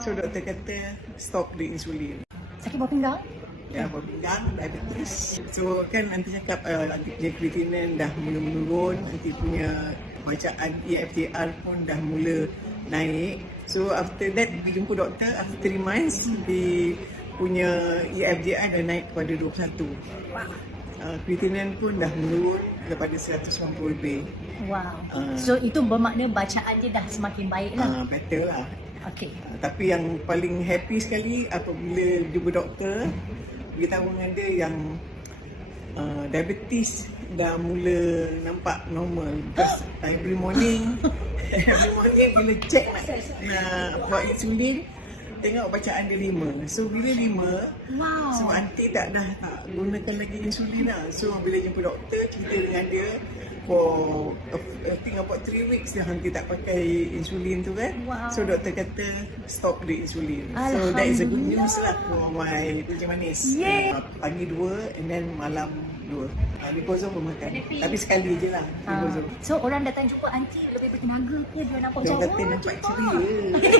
So doktor kata stop the insulin. Sakit bawah pinggang? Ya, buat pinggang, diabetes. So kan nanti cakap uh, nanti punya creatinine dah mula menurun, nanti punya bacaan EFTR pun dah mula naik. So after that, pergi jumpa doktor, after 3 months, di punya E EFTR dah naik kepada 21. Wow. Uh, creatinine pun dah menurun daripada 190 lebih. Wow. Ah. So itu bermakna bacaan dia dah semakin baik lah. Uh, better lah. Okay. Uh, tapi yang paling happy sekali apabila jumpa doktor beritahu dengan dia yang uh, diabetes dah mula nampak normal because every morning every morning bila check nak, nak buat insulin tengok bacaan dia lima. So bila lima Wow. so aunty tak dah tak gunakan lagi insulin lah. So bila jumpa doktor cerita dengan dia for I think about 3 weeks dah aunty tak pakai insulin tu kan. Wow. so doktor kata stop the insulin. So that is a good news lah for my kucing manis. Yay. Uh, pagi dua and then malam dua. Uh, Liposome pun makan tapi sekali je lah Ah, Liposome so orang datang jumpa aunty lebih bertenaga ke? Dia nampak dia macam kata "Wah, nampak cepat." ceria